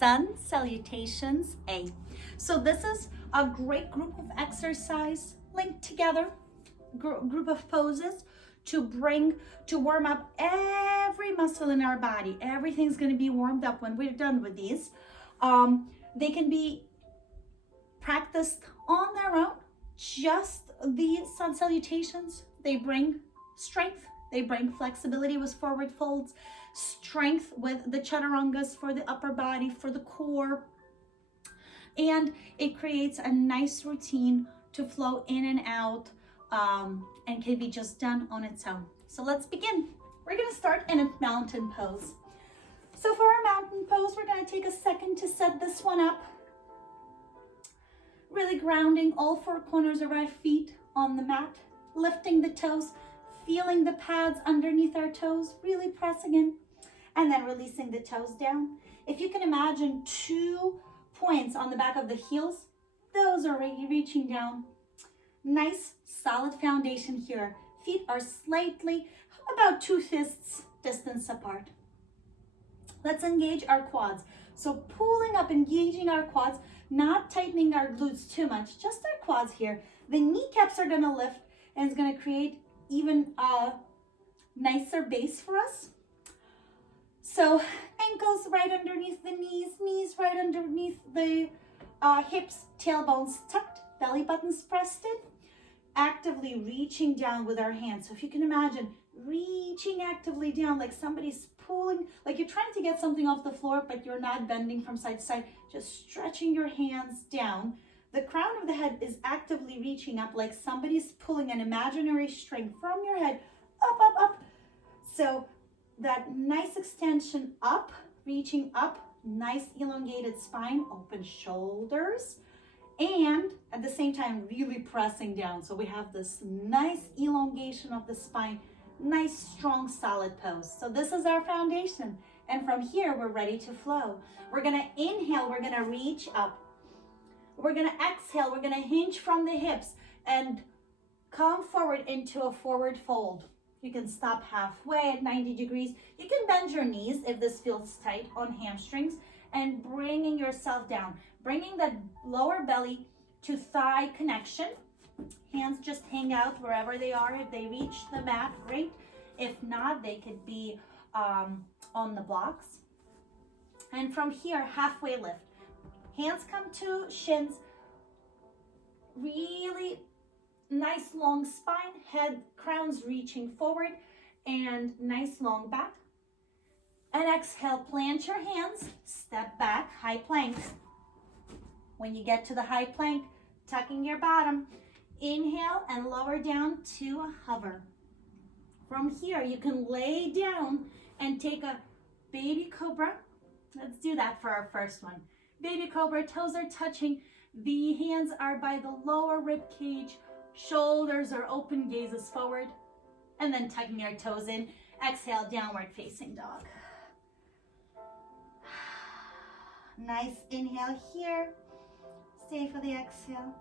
Sun Salutations A. So this is a great group of exercise linked together, group of poses to warm up every muscle in our body. Everything's going to be warmed up when we're done with these. They can be practiced on their own. Just the sun salutations, they bring strength, they bring flexibility with forward folds, strength with the chaturangas for the upper body, for the core, and it creates a nice routine to flow in and out, and can be just done on its own. So let's begin. We're going to start in a mountain pose. So for our mountain pose, we're going to take a second to set this one up. Really grounding all four corners of our feet on the mat, lifting the toes, feeling the pads underneath our toes, really pressing in, and then releasing the toes down. If you can imagine 2 points on the back of the heels, those are reaching down. Nice solid foundation here. Feet are slightly about 2 fists distance apart. Let's engage our quads. So pulling up, engaging our quads, not tightening our glutes too much, just our quads here. The kneecaps are gonna lift and it's gonna create even a nicer base for us. So ankles right underneath the knees, knees right underneath the hips, tailbones tucked, belly buttons pressed in, actively reaching down with our hands. So if you can imagine reaching actively down like somebody's pulling, like you're trying to get something off the floor, but you're not bending from side to side, just stretching your hands down. The crown of the head is actively reaching up like somebody's pulling an imaginary string from your head up, up, up. So that nice extension up, reaching up, nice elongated spine, open shoulders, and at the same time really pressing down. So we have this nice elongation of the spine, nice strong solid pose. So this is our foundation, and from here we're ready to flow. We're gonna inhale, we're gonna reach up. We're gonna exhale, we're gonna hinge from the hips and come forward into a forward fold. You can stop halfway at 90 degrees. You can bend your knees if this feels tight on hamstrings, and bringing yourself down, bringing that lower belly to thigh connection. Hands just hang out wherever they are. If they reach the mat, great. If not, they could be on the blocks. And from here, halfway lift. Hands come to shins. Really nice long spine, head, crowns reaching forward, and nice long back. And exhale, plant your hands, step back, high plank. When you get to the high plank, tucking your bottom, inhale and lower down to a hover. From here, you can lay down and take a baby cobra. Let's do that for our first one. Baby cobra, toes are touching. The hands are by the lower rib cage. Shoulders are open, gazes forward. And then tucking our toes in. Exhale, downward facing dog. Nice inhale here. Stay for the exhale.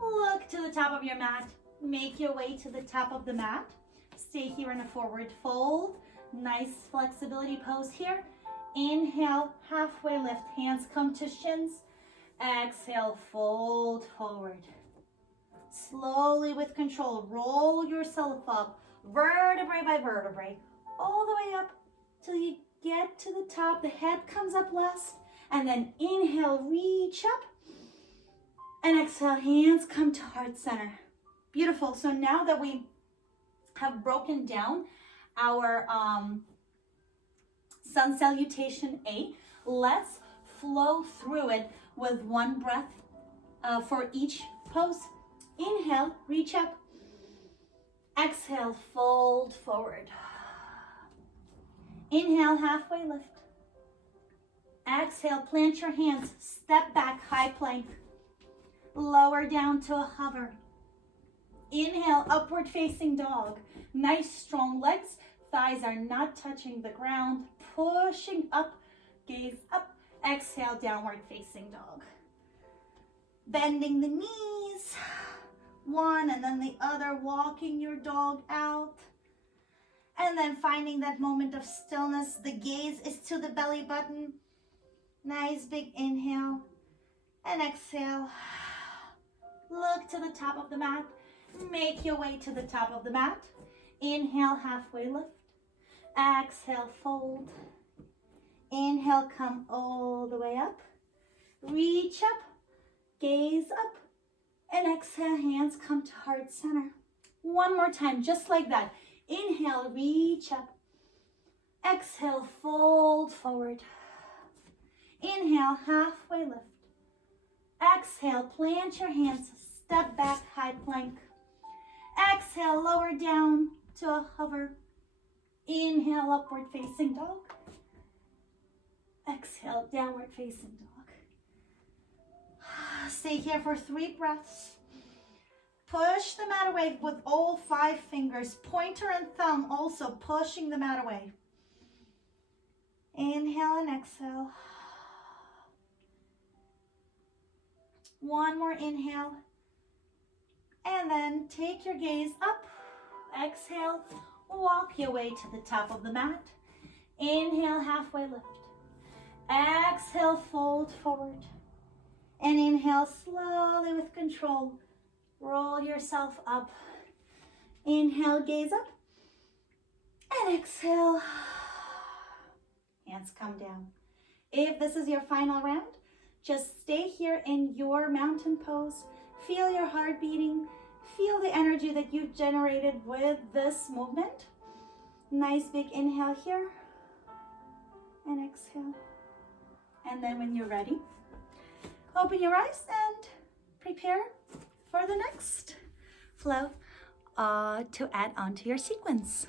Look to the top of your mat. Make your way to the top of the mat. Stay here in a forward fold. Nice flexibility pose here. Inhale, halfway lift. Hands come to shins. Exhale, fold forward. Slowly with control, roll yourself up, vertebrae by vertebrae, all the way up till you get to the top. The head comes up last, and then inhale, reach up, and exhale, hands come to heart center. Beautiful. So now that we have broken down our Sun Salutation A, let's flow through it with one breath for each pose. Inhale, reach up. Exhale, fold forward. Inhale, halfway lift. Exhale, plant your hands, step back, high plank. Lower down to a hover. Inhale, upward facing dog. Nice strong legs. Thighs are not touching the ground. Pushing up, gaze up. Exhale, downward facing dog. Bending the knees. One and then the other, walking your dog out. And then finding that moment of stillness. The gaze is to the belly button. Nice big inhale and exhale. Look to the top of the mat. Make your way to the top of the mat. Inhale, halfway lift. Exhale, fold. Inhale, come all the way up. Reach up, gaze up, and exhale, hands come to heart center. One more time, just like that. Inhale, reach up. Exhale, fold forward. Inhale, halfway lift. Exhale, plant your hands, step back, high plank. Exhale, lower down to a hover. Inhale, upward facing dog. Exhale, downward facing dog. Stay here for 3 breaths. Push the mat away with all 5 fingers. Pointer and thumb also pushing the mat away. Inhale and exhale. One more inhale. And then take your gaze up. Exhale. Walk your way to the top of the mat. Inhale, halfway lift. Exhale, fold forward. And inhale slowly with control. Roll yourself up. Inhale, gaze up. And exhale. Hands come down. If this is your final round, just stay here in your mountain pose. Feel your heart beating. Feel the energy that you've generated with this movement. Nice big inhale here. And exhale. And then when you're ready, open your eyes and prepare for the next flow to add onto your sequence.